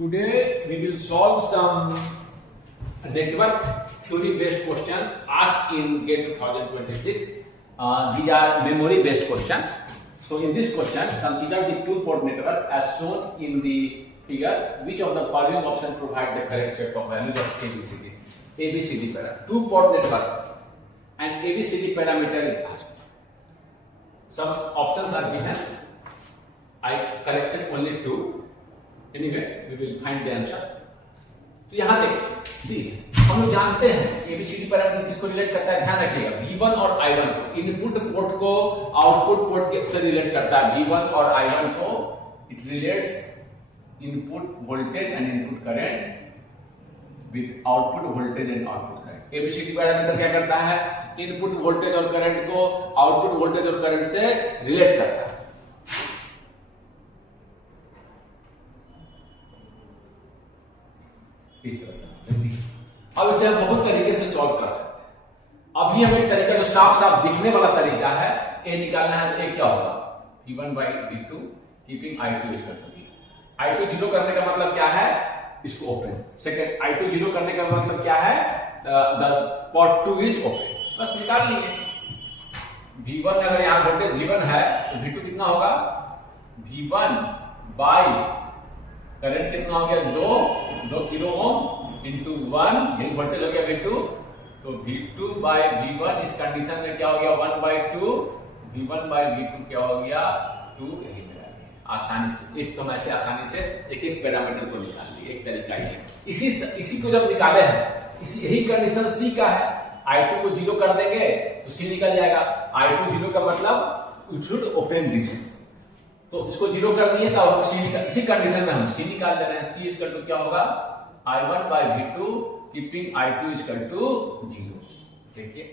Today we will solve some network theory based question asked in GATE 2026. These are memory based questions. So in this question, consider the two-port network as shown in the figure. Which of the following options provide the correct set of values of ABCD? ABCD parameter. Two-port network and ABCD parameter is asked. Some options are given. I corrected only two. Anyway, we will find the answer. तो यहाँ देखिए, हम लोग जानते हैं ABCD parameter किसको relate करता है, ध्यान रखिएगा V1 और I1 को, इनपुट पोर्ट को आउटपुट पोर्ट के से रिलेट करता है। V1 और I1 को it relates input voltage and input current with output voltage and output current. ABCD parameter क्या करता है, इनपुट वोल्टेज और करंट को आउटपुट वोल्टेज और करंट से रिलेट करता है। इस तरह से अब इसे हम बहुत तरीके से सॉल्व कर सकते हैं। अभी हम एक तरीका जो साफ साफ दिखने वाला तरीका है, ए निकालना है तो ए क्या होगा, V1 by V2 keeping I2 equal to 0। I2 0 करने का मतलब क्या है, इसको ओपन। सेकंड, I2 0 करने का मतलब क्या है, द पोर्ट 2 इज ओपन। बस निकाल लिए। V1 अगर यहां वोल्टेज V1 है तो V2 कितना होगा, V1 बाय करंट कितना हो गया, 2 किलो ओम इंटू 1, यही वोल्टेज हो गया V2। तो V2 बाय V1 इस कंडीशन में क्या हो गया, 1/2। V1 बाय V2 क्या हो गया, 2। यही मिला आसानी से। एक तो हम ऐसे आसानी से एक एक पैरामीटर को निकाल लिए, एक तरीका ये। इसी को जब निकाले हैं, इसी यही कंडीशन C का है। I2 को 0 कर देंगे तो C निकल जाएगा। I2 0 का मतलब इट शुड ओपन दिस, तो इसको 0 कर दिए तो हम C निकाल, इसी कंडीशन में हम C निकाल दे रहे हैं। C इक्वल टू क्या होगा, I1 by V2 keeping I2 equal to 0। देखिए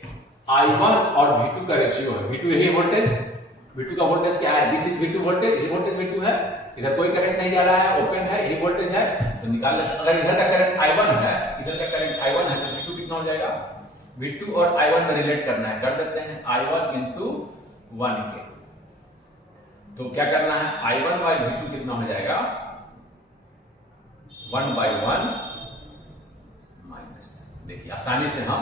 I1 और V2 का रेशियो है। V2 यही वोल्टेज, V2 का वोल्टेज क्या है, दिस इज V2 वोल्टेज, यही वोल्टेज V2 है। इधर कोई करंट नहीं जा रहा है, ओपन है, यही वोल्टेज है। तो निकाल लेते। अगर इधर का करंट I1 है, इधर का करंट I1 है, तो V2 कितना हो जाएगा, V2 और I1 में रिलेट करना है, कर देते हैं। I1 इंटू 1 के, तो क्या करना है, I1 बाय V2 कितना हो जाएगा, 1/1 माइनस। देखिए आसानी से हम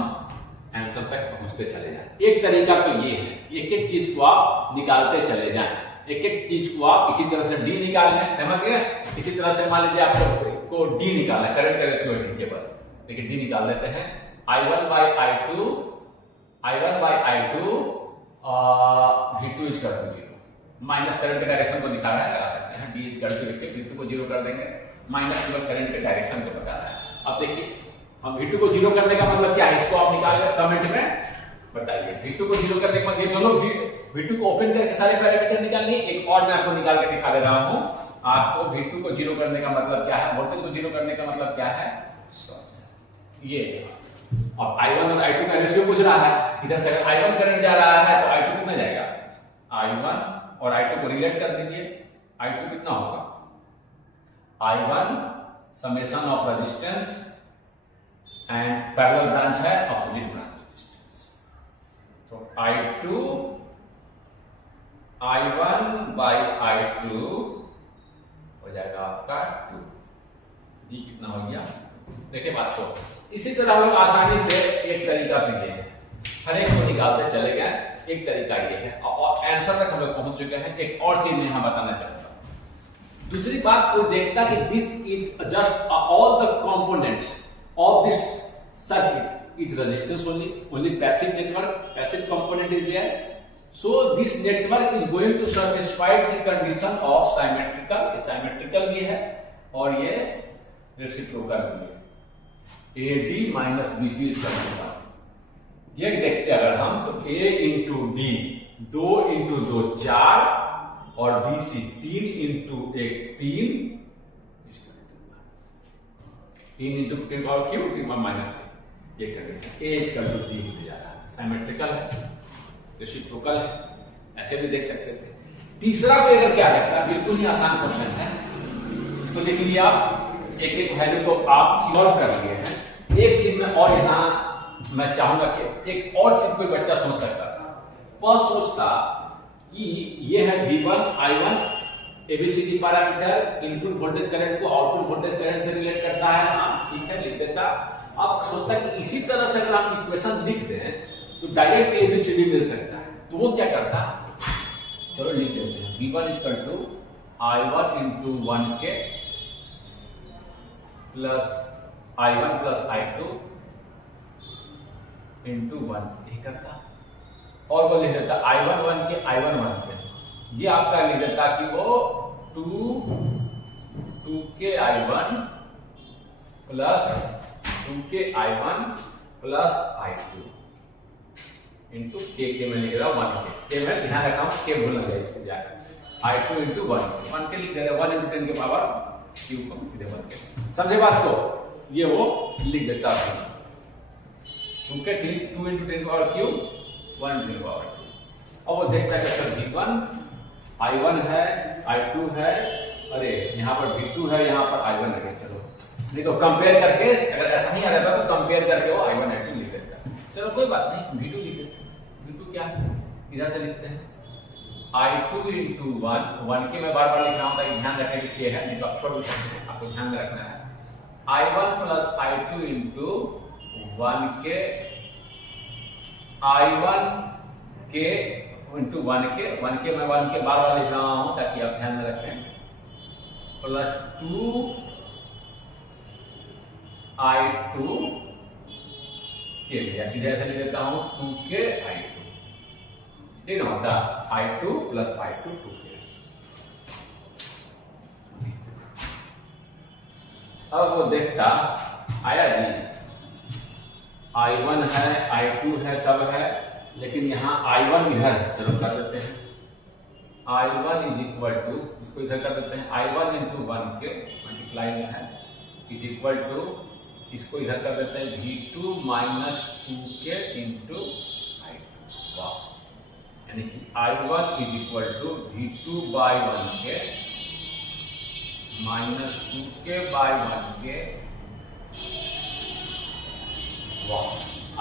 आंसर तक पहुंचते चले जाएं। एक तरीका तो ये है, एक एक चीज को आप निकालते चले जाएं, एक एक चीज को आप इसी तरह से D निकाल लें, समझ गए। इसी तरह से मान लीजिए आपको D निकालना है, करंट का रेशियो D के बाद। देखिए D निकाल लेते हैं। I1 bye I2 V2 is कर दीजिए, माइनस करंट के डायरेक्शन को निकालना है, लगा सकते हैं। D इज कर के V2 को 0 कर देंगे, माइनस केवल करंट के डायरेक्शन को बता रहा है। अब देखिए हम V2 को 0 करने का मतलब क्या है, इसको आप निकाल कर कमेंट में बताइए। V2 को 0 करने का मतलब, ये दोनों V2 को ओपन करके सारे पैरामीटर निकाल लिए। एक और मैं आपको निकाल के दिखा दे रहा हूं। आपको V2 को 0 करने का मतलब क्या है, वोल्टेज को 0 करने का मतलब क्या है, ये। अब I1 और I2 का रेशियो पूछ रहा है, इधर से अगर I1 करंट जा रहा है तो I2 कितना जाएगा, I1 और I2 को रिलेट कर दीजिए। I2 कितना होगा, I1 summation of resistance and parallel branch है, अपोजिट ब्रांच रेजिस्टेंस। तो I1 बाय I2 हो जाएगा आपका 2। D कितना हो गया, देखिए बात को। इसी तरह हम लोग आसानी से एक तरीका तो ये है, हर एक को निकालते चले गए। एक तरीका ये है और आंसर तक हम लोग पहुंच चुके हैं। एक और चीज मैं यहां बताना चाहूंगा। दूसरी बात कोई देखता कि this is just all the components of this circuit is resistance only passive network, passive component is there, so this network is going to satisfy the condition of symmetrical. ये सिमेट्रिकल भी है और ये रेसिप्रोकल भी है। AD minus BC is condition. ये देखते अगर हम तो A इंटू D 2 इंटू 2 4 और BC 3 इंटू 1 3 इंटू 3 और क्यू 3 माइनस 3। ये condition A is equal to D होते जा रहा है, सिमेट्रिकल है, रेसिप्रोकल है, ऐसे भी देख सकते थे। तीसरा पे अगर क्या देखता है, बिल्कुल ही आसान क्वेश्चन है, इसको लिख लिया, एक एक वैल्यू को आप सॉल्व कर लिए हैं। एक चीज में और यहां मैं चाहूंगा कि एक और चीज कोई बच्चा सोच सकता था। वह सोचता कि ये है V1 I1 ABCD parameter input voltage current को आउटपुट वोल्टेज करंट से रिलेट करता है। हाँ ठीक है, लिख देता। अब सोचता कि इसी तरह से अगर हम इक्वेशन लिख दें तो डायरेक्ट एबीसीडी मिल सकता है, तो वो क्या करता, चलो लिख देते हैं। V1 equal to I1 into 1K plus I1 plus I2 into 1 ये करता, और वो लिख देता I1 1K I1 1K, ये आपका लिख देता कि वो 2K I1 plus 2K I1 plus I2 into के में लिख रहा हूं 1K, के में ध्यान रखना हूं, के भूल ना जाए। I2 इंटू 1K लिख दे रहा 1 इंटू 10 के पावर क्यूब को सीधे 1K, समझे बात को, ये वो लिख देता है 2K 2 इंटू 10 के पावर क्यूब 1 इंटू 10 के पावर क्यूब। अब वो देखता है सर V1 I1 है I2 है, अरे यहाँ पर V2 है यहाँ पर I1 है, चलो नहीं तो कंपेयर करके अगर ऐसा नहीं आ जाता तो कंपेयर करके वो I1 I2 लिख देता है, चलो कोई बात नहीं V2 लिख देते हैं। V2 क्या है, इधर से लिखते हैं I2 इंटू 1 के मैं बार बार लिख रहा हूँ ताकि ध्यान रखें कि ये है, नहीं तो आप छोड़ भी सकते हैं, आपको ध्यान में रखना है। I1 plus I2 into 1K I1 के इंटू 1K मैं 1K बार बार लिख रहा हूं ताकि आप ध्यान में रखें, प्लस 2I2 के लिए सीधे ऐसे लिख देता हूं 2K I2, ठीक है होता I2 प्लस I2 2K। अब वो देखता आया जी I1 है I2 है सब है, लेकिन यहाँ I1 इधर है, चलो कर देते हैं I1 इज इक्वल टू, इसको इधर कर देते हैं I1 इंटू 1K मल्टीप्लाई में है इज इक्वल टू, इसको इधर कर देते हैं V2 minus 2K into I2, वाह, यानी कि I1 is equal to V2 by 1K minus 2K by 1K, वाह,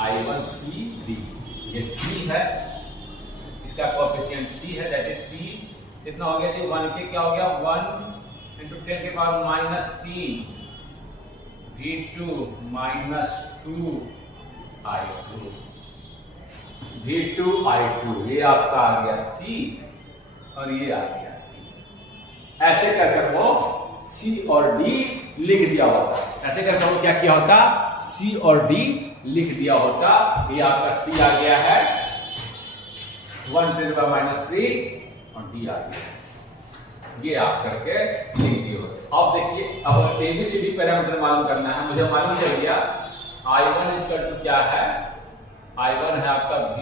I1 C D, ये C है, इसका कोएफिशिएंट C है, दैट इज C कितना हो गया जी 1K क्या हो गया 1 इंटू 10 के power minus 3 V2 minus 2 I2 V2 I2, ये आपका आ गया C और ये आ गया D। ऐसे कर वो C और D लिख दिया होता, ऐसे करके वो क्या किया होता C और D लिख दिया होता, ये आपका C आ गया है 1 10 का माइनस 3 और D आ गया, ये आप करके लिख दिए होते। अब देखिए अब एबीसीडी पैरामीटर मालूम करना है, मुझे मालूम चल गया I1 इक्वल टू क्या है, I1 है आपका V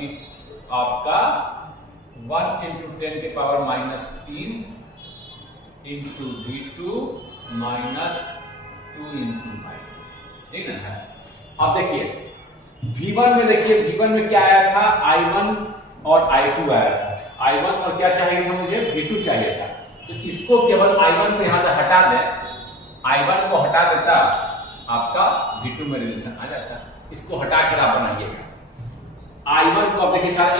आपका 1 इंटू 10 के power minus 3 into V2 minus 2 into 9, ठीक है। अब देखिए V1 में, देखिए V1 में क्या आया था I1 और I2 आया था, I1 और क्या चाहिए था मुझे V2 चाहिए था, तो इसको केवल I1 को यहां से हटा दें, I1 को हटा देता आपका V2 में रिलेशन आ जाता, इसको हटा कर आप बनाइए I1 को। अब देखिए सारा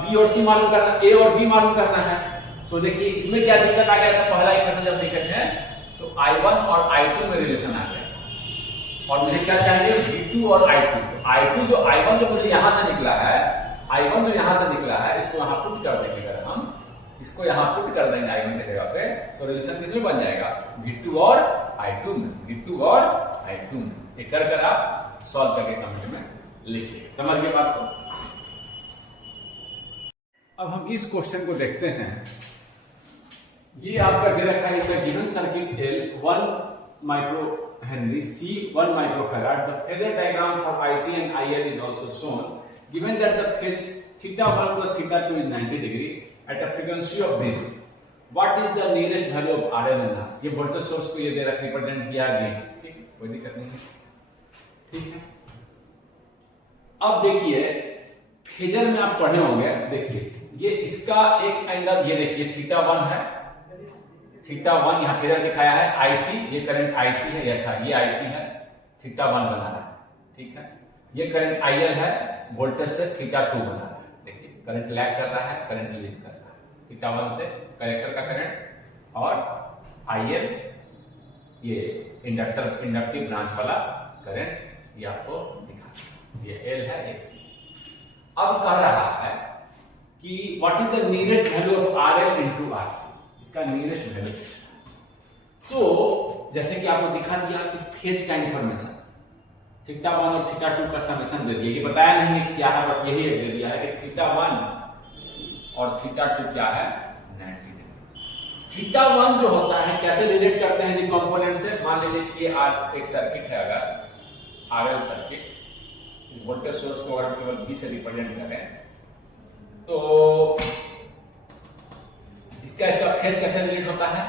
B और C मालूम करना, A और B मालूम करना है, तो देखिए इसमें क्या दिक्कत आ गया था, पहला इक्वेशन जब दिक्कत है तो I1 और I2 में रिलेशन आ गया और मुझे क्या चाहिए V2 और I2, तो I2 जो I1 जो मुझे यहां से निकला है, I1 जो यहां से निकला है इसको यहां पुट कर देंगे, अगर हम इसको यहां पुट कर देंगे I1 की जगह पे तो रिलेशन किसमें बन जाएगा V2 और I2 में, V2 और I2 में। ये कर आप सॉल्व करके कमेंट में लिखिए, समझ गए बात को। अब हम इस क्वेश्चन को देखते हैं, ये आपका दे रखा है, इसका given circuit L 1 micro Henry C 1 microfarad, the phasor diagram for IC and IL is also shown, given that the phase theta 1 plus theta 2 is 90 degree at a frequency of this, what is the nearest value of RL and R? ये voltage source को ये दे रखा represent किया है 20, ठीक है, कोई दिक्कत नहीं है, ठीक है। अब देखिए फेजर में आप पढ़े होंगे, देखिए ये इसका एक एंगल, ये देखिए थीटा 1 है, थीटा 1 यहाँ फेजर दिखाया है, IC ये करंट IC है, ये अच्छा ये IC है, थीटा 1 बना रहा है, ठीक है। ये करंट IL है, वोल्टेज से थीटा 2 बना रहा है, देखिए करंट लैग कर रहा है, करंट लीड कर रहा है, थीटा 1 से कलेक्टर का करंट और IL ये इंडक्टिव ब्रांच वाला करंट ये आपको दिखा, ये L है, ये C। अब कह रहा है कि what is the nearest value of RL into RC, इसका नियरेस्ट वैल्यू। तो जैसे कि आपको दिखा दिया कि फेज का इंफॉर्मेशन θ1 और θ2 का समेशन दे दिया, ये बताया नहीं है क्या है, बट यही एक दे दिया है कि θ1 और θ2 क्या है 90 डिग्री। θ1 जो होता है कैसे रिलेट करते हैं जी कंपोनेंट से, मान लीजिए कि ये एक सर्किट है, अगर RL सर्किट, इस वोल्टेज सोर्स को अगर केवल V से रिप्रेजेंट करें तो इसका फेज कैसे रिलेट होता है,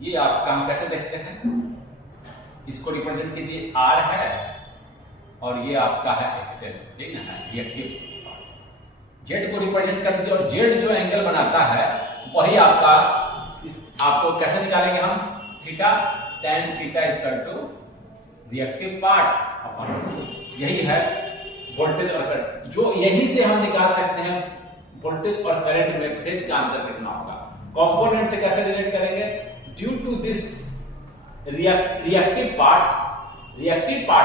ये आप काम कैसे देखते हैं, इसको रिप्रेजेंट कीजिए R है और ये आपका है XL, ठीक है, रिएक्टिव। Z को रिप्रेजेंट कर दीजिए और Z जो एंगल बनाता है वही आपका, आपको कैसे निकालेंगे हम, theta tan theta equal to reactive part upon, यही है वोल्टेज और करंट। जो यही से हम निकाल सकते हैं वोल्टेज और करंट में फेज का अंतर कितना होगा। कंपोनेंट से कैसे रिलेट करेंगे, due to this reactive part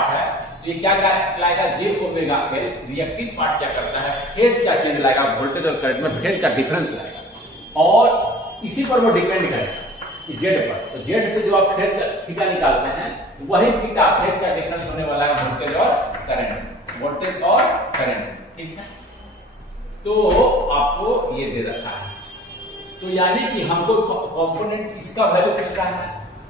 है, तो ये क्या लाएगा j omega L। Reactive part क्या करता है, फेज का चेंज लाएगा, वोल्टेज और करंट में फेज का डिफरेंस लाएगा, और इसी पर वो डिपेंड करेगा Z पर। तो Z से जो आप फेज का थीटा निकालते हैं वही थीटा फेज का डिफरेंस होने वाला है वोल्टेज और करंट, ठीक है। तो आपको ये दे रखा है, तो यानी कि हमको कंपोनेंट इसका वैल्यू पूछ रहा है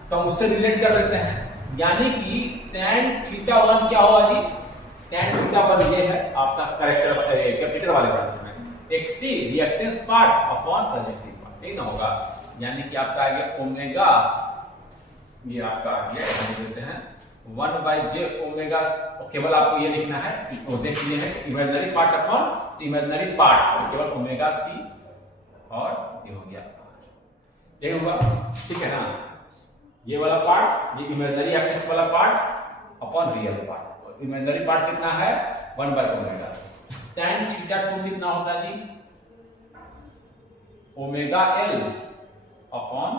तो हम उससे रिलेट कर देते हैं, यानी कि tan θ1 क्या होगा जी, tan θ1 ये है आपका कैपिटल वाले ब्रांच में XC reactance part upon projective part, ठीक ना होगा, यानी कि आपका आ गया ओमेगा, ये आपका आ गया देते हैं 1/j ओमेगा, केवल आपको ये लिखना है, वो देख लिए है imaginary part upon imaginary part, केवल ओमेगा C और ये हो गया, ये हुआ, ठीक है ना। ये वाला पार्ट, ये इमेजिनरी एक्सिस वाला part upon real part, imaginary part कितना है 1/ओमेगा C। tan θ2 कितना होता है जी, ओमेगा L अपॉन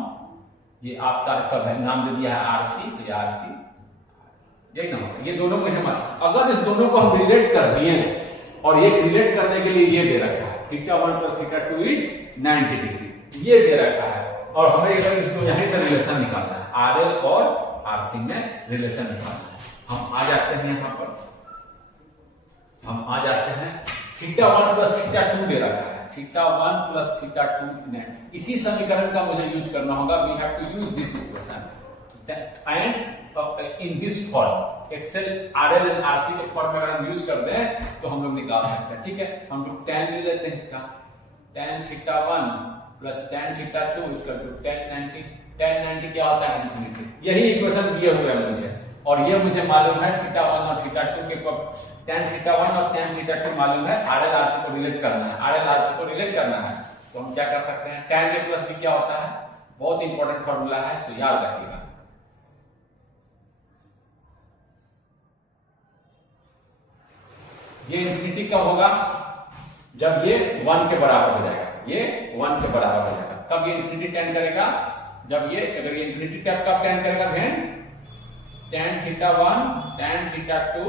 ये आपका इसका नाम दे दिया है RC, तो ये RC, यही ना होगा, ये दोनों मुझे मत, अगर इस दोनों को हम रिलेट कर दिए और ये रिलेट करने के लिए ये दे रखा है θ1 + θ2 इज 90 डिग्री, ये दे रखा है, और हमें इसको यहीं से रिलेशन निकालना है, RL और RC में रिलेशन निकालना है। हम आ जाते हैं यहां पर, हम आ जाते हैं θ1 + θ2 दे रखा है, θ1 + θ2, इसी समीकरण का मुझे यूज करना होगा, we have to use this equation and in this form, excel RL and RC के फॉर्म में अगर हम यूज कर दें तो हम लोग निकाल सकते हैं, ठीक है। हम लोग tan ले लेते हैं इसका, tan θ1 + tan θ2 equal to tan 90 क्या होता है इन्फिनिटी, यही इक्वेशन दिए हुए हैं मुझे, और ये मुझे मालूम है θ1 और θ2 के tan θ1 और tan θ2 मालूम है, RL RC को रिलेट करना है, RL RC को रिलेट करना है, तो हम क्या कर सकते हैं, tan A + B क्या होता है, बहुत इंपॉर्टेंट फॉर्मूला है, इसको याद रखिएगा। ये इन्फिनिटी कब होगा, जब ये 1 के बराबर हो जाएगा, ये 1 के बराबर हो जाएगा, कब ये इन्फिनिटी टेंड करेगा, जब ये, अगर ये इन्फिनिटी कब टेंड करेगा, then tan θ1 tan θ2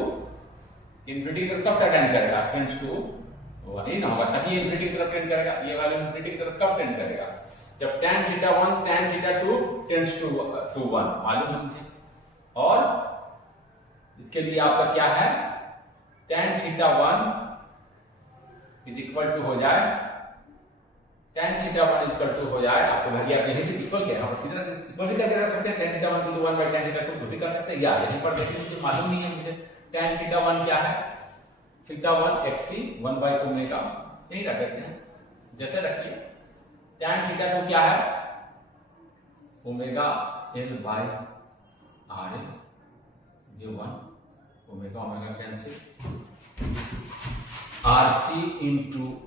इन्फिनिटी की तरफ कब टेंड करेगा, टेंड्स टू 1 ही ना होगा, तभी ये इन्फिनिटी की तरफ टेंड करेगा, ये वाला इन्फिनिटी की तरफ कब टेंड करेगा, जब tan θ1 tan θ2 टेंड्स टू 1, मालूम है मुझे। और इसके लिए आपका क्या है, tan θ1 इज इक्वल टू हो जाए, tan θ1 इक्वल टू हो जाए, आपको भैया यहीं से इक्वल क्या है, सीधा इक्वल भी करके रख सकते हैं, tan θ1 = 1/tan θ2 भी कर सकते हैं, या यहीं पर देखिए मुझे मालूम नहीं है, मुझे tan θ1 क्या है, θ1 XC 1/ओमेगा, यही रख देते हैं, जैसे रखिए। tan θ2 क्या है, ओमेगा L/RL, ये 1 omega omega cancel, RC ×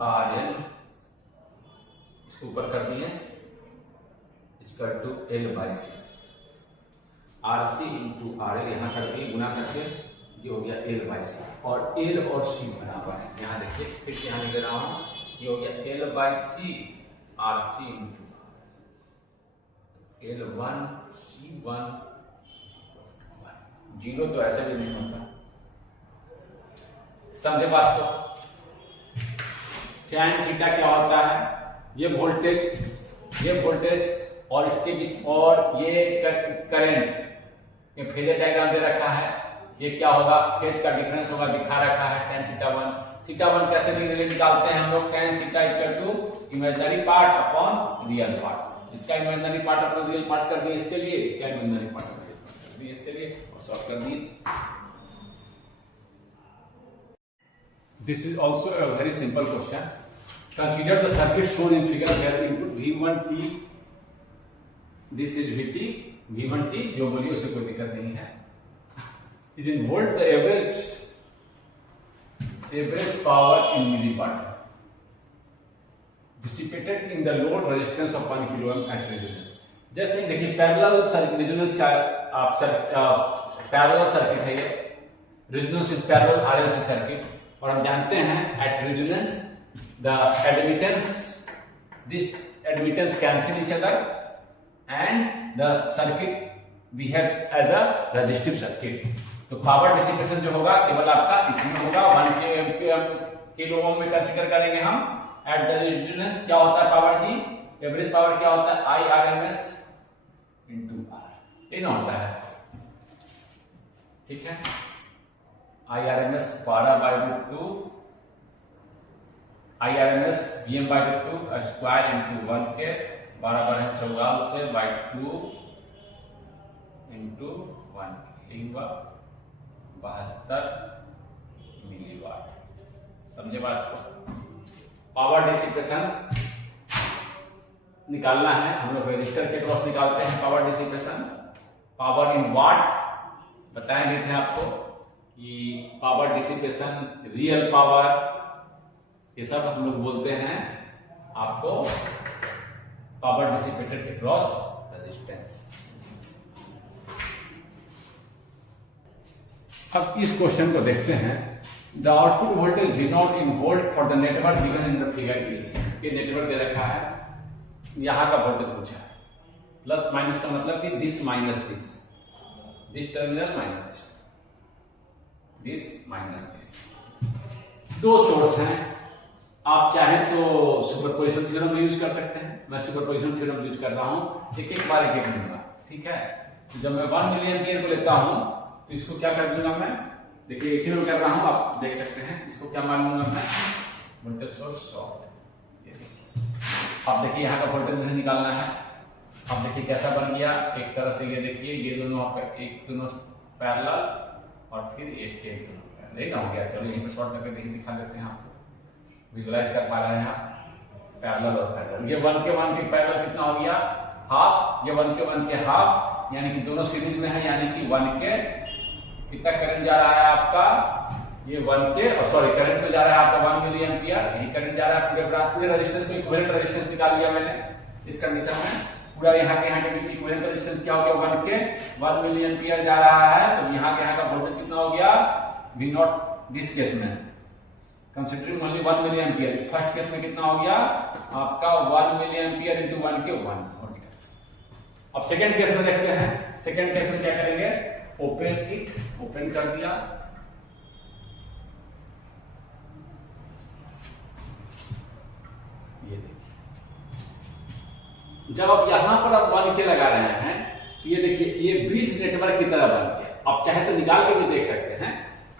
RL, इसको ऊपर कर दिए, इसका टू L/C, RC × RL यहां कर दिए, गुना करके ये हो गया L/C, और L और C बराबर है, यहां देखिए फिर यहां लिख रहा हूं, ये हो गया L/C RC × L1 C1 zero तो ऐसे भी नहीं होता, समझे बात को। tan थीटा क्या होता है, ये वोल्टेज और इसके बीच और ये करंट, ये फेजर डायग्राम दे रखा है, ये क्या होगा, फेज का डिफरेंस होगा, दिखा रखा है tan थीटा 1 कैसे निकालते हैं हम लोग, tan theta equal to imaginary part upon real part. इसका imaginary part upon real part कर दिए इसके लिए, इसका इमेजिनरी पार्ट कर दिए इसके लिए और सॉल्व कर दिए। This is also a very simple question. Consider the circuit shown in figure where input V1T, this is V1T जो बोलिए उससे कोई दिक्कत नहीं है, is in volt, the average power in milliwatt dissipated in the load resistance of 1 kilo ohm at resonance। जैसे देखिए parallel circuit, resonance का आप पैरेलल सर्किट है ये, resonance is parallel RLC circuit, और हम जानते हैं at resonance the this admittance cancel each other and the circuit behaves as a resistive circuit. तो पावर डिसिपेशन जो होगा केवल आपका इसमें होगा, 1 किलो ओम में कंसीडर करेंगे हम। एट द रेजिस्टेंस क्या होता है पावर जी, एवरेज पावर क्या होता है IRMS into R, ये ना होता है, ठीक है। IRMS 12/2, IRMS Vm/2 square into 1 के बराबर है 44 से बाई 2 इंटू 1 के, 72 मिलीवाट। समझे बात को। पावर डिसिपेशन निकालना है हम लोग, रजिस्टर के क्रॉस निकालते हैं पावर डिसिपेशन। पावर इन वाट बताए गए थे आपको कि पावर डिसिपेशन, रियल पावर, ये सब हम लोग बोलते हैं आपको पावर डिसिपेटेड अक्रॉस रेजिस्टेंस। अब इस क्वेश्चन को देखते हैं। The output voltage V0 in volt for the network given in the figure is, ये नेटवर्क दे रखा है, यहां का वोल्टेज पूछा है, प्लस माइनस का मतलब कि this minus this terminal minus this minus this. दो सोर्स हैं, आप चाहें तो सुपरपोजिशन थ्योरम यूज कर सकते हैं, मैं सुपरपोजिशन थ्योरम यूज कर रहा हूं, एक बार एक लूंगा, ठीक है। तो जब मैं 1 मिली एम्पियर को लेता हूं तो इसको क्या कर दूंगा मैं, देखिए इसी में कर रहा हूं, आप देख सकते हैं, इसको क्या मान लूंगा मैं, वोल्टेज सोर्स शॉर्ट। ये देखिए, अब देखिए यहाँ का वोल्टेज मुझे निकालना है। अब देखिए कैसा बन गया, एक तरह से ये देखिए, ये दोनों एक दोनों पैरेलल और फिर एक दोनों पैरेलल हो गया। चलो यहीं पर शॉर्ट करके देखिए, दिखा देते हैं आपको, विजुअलाइज कर पा रहे हैं आप, पैरेलल और पैरेलल। ये 1 के पैरेलल कितना हो गया, हाफ, ये 1 के हाफ, यानी कि दोनों सीरीज में है, यानी कि 1 के कितना करंट जा रहा है आपका, ये 1 के, और सॉरी करंट तो जा रहा है आपका 1 मिली एम्पियर, यही करंट जा रहा है पूरे रेजिस्टेंस को, इक्विवेलेंट रेजिस्टेंस निकाल लिया मैंने इस कंडीशन में। पूरा यहाँ के बीच इक्विवेलेंट रेजिस्टेंस क्या हो गया, 1 मिली एम्पियर जा रहा है, तो यहाँ का वोल्टेज कितना हो गया, V0 दिस केस में कंसीडरिंग ओनली 1 मिली एम्पियर, इस फर्स्ट केस में कितना हो गया आपका 1 मिली एम्पियर इंटू 1 के 1। अब सेकेंड केस में देखते हैं, सेकेंड केस में क्या करेंगे, ओपन कर दिया, ये देखिए, जब आप यहां पर आप 1 के लगा रहे हैं तो ये देखिए ये ब्रिज नेटवर्क की तरह बन गया। आप चाहे तो निकाल के भी देख सकते हैं,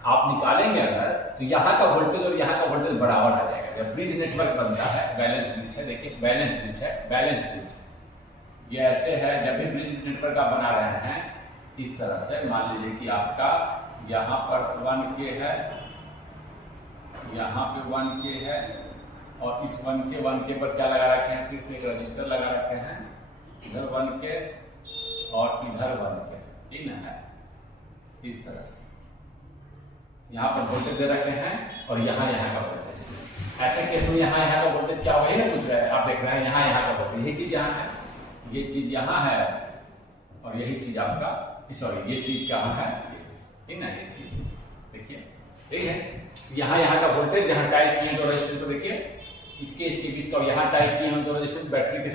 आप निकालेंगे अगर तो यहाँ का वोल्टेज और यहाँ का वोल्टेज बराबर आ जाएगा। जब ब्रिज नेटवर्क बनता है, बैलेंस ब्रिज है, देखिए बैलेंस ब्रिज है, बैलेंस ब्रिज ये ऐसे है। जब भी ब्रिज नेटवर्क आप बना रहे हैं इस तरह से, मान लीजिए कि आपका यहाँ पर 1 के है, यहाँ पे 1 के है, और इस 1 के पर क्या लगा रखे हैं, फिर से एक रजिस्टर लगा रखे हैं, इधर 1 के और इधर 1 के, ठीक है, इस तरह से यहाँ पर वोल्टेज दे रखे हैं और यहाँ का वोल्टेज। ऐसे केस में यहाँ का वोल्टेज क्या होगा, ये पूछ रहे हैं, आप देख रहे हैं यहाँ का वोल्टेज, यही चीज यहाँ है, ये चीज यहाँ है, और यही चीज आपका, सॉरी ये चीज क्या है, ठीक ना, ये चीज देखिए ठीक है। यहाँ का वोल्टेज जहाँ टाइप किए दो रेजिस्टेंस को देखिए, इसके बीच का, यहाँ टाइप किए हम दो रेजिस्टेंस बैटरी के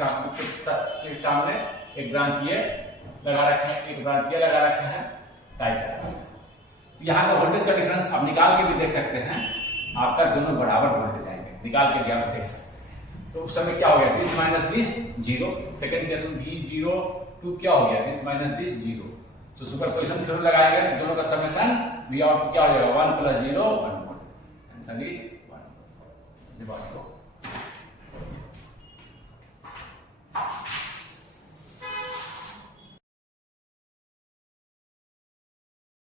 सामने एक ब्रांच ये लगा रखा है, एक ब्रांच ये लगा रखा है, टाइप है। तो यहाँ का वोल्टेज का डिफरेंस आप निकाल के भी देख सकते हैं, आपका दोनों बराबर वोल्टेज आएंगे, निकाल के भी आप देख सकते हैं। तो उस समय क्या हो गया, 30 माइनस 30 0, सेकंड केस में भी 0 2 क्या हो गया, 30 माइनस 30 0। तो सुपरपोजिशन थ्योरम लगाएंगे तो दोनों का समेशन वी आउटपुट क्या हो जाएगा, 1 + 0 1 वोल्ट। Answer is 1 volt.